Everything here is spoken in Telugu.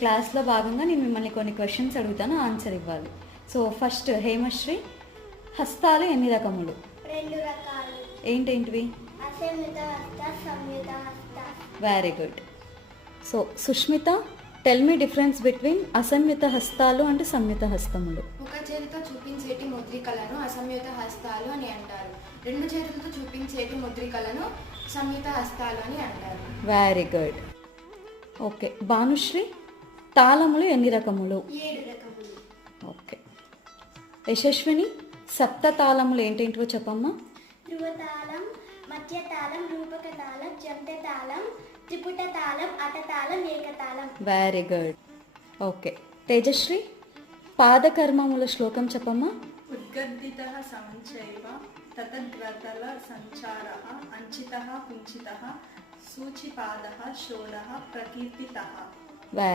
క్లాస్లో భాగంగా నేను మిమ్మల్ని కొన్ని క్వశ్చన్స్ అడుగుతాను, ఆన్సర్ ఇవ్వాలి. సో ఫస్ట్ హేమశ్రీ, హస్తాలు ఎన్ని రకములు? 2 రకాలు. ఏంటేంటివి? అసంయుత హస్త, సంయుత హస్త. Very good. So Sushmita, tell me difference between అసంయుత హస్తాలు అండ్ సంయుత హస్తములు. ఒక చేతితో చూపించేటి ముద్రికలను అసంయుత హస్తాలు అని అంటారు. 2 చేతులతో చూపించేటి ముద్రికలను సంయుత హస్తాలు అని అంటారు. Very good. ఓకే భానుశ్రీ, తాళములు ఎన్ని రకములు? 7 రకములు. ఓకే యశస్విని, సప్త తాళములు ఏంటేంటివో చెప్పమ్మా. ధ్రువతాళం, మధ్యతాళం, రూపక తాళం, జంట తాళం, త్రిపుట తాళం, అటతాళం, ఏకతాళం. Very good. ఓకే తేజశ్రీ, పాదకర్మముల శ్లోకం చెప్పమ్మా. ఉద్గద్దితః సమంచైవ తతద్రతల సంచారః అంచితః కుంచితః సూచిపాదః శోణః ప్రకీర్తితః.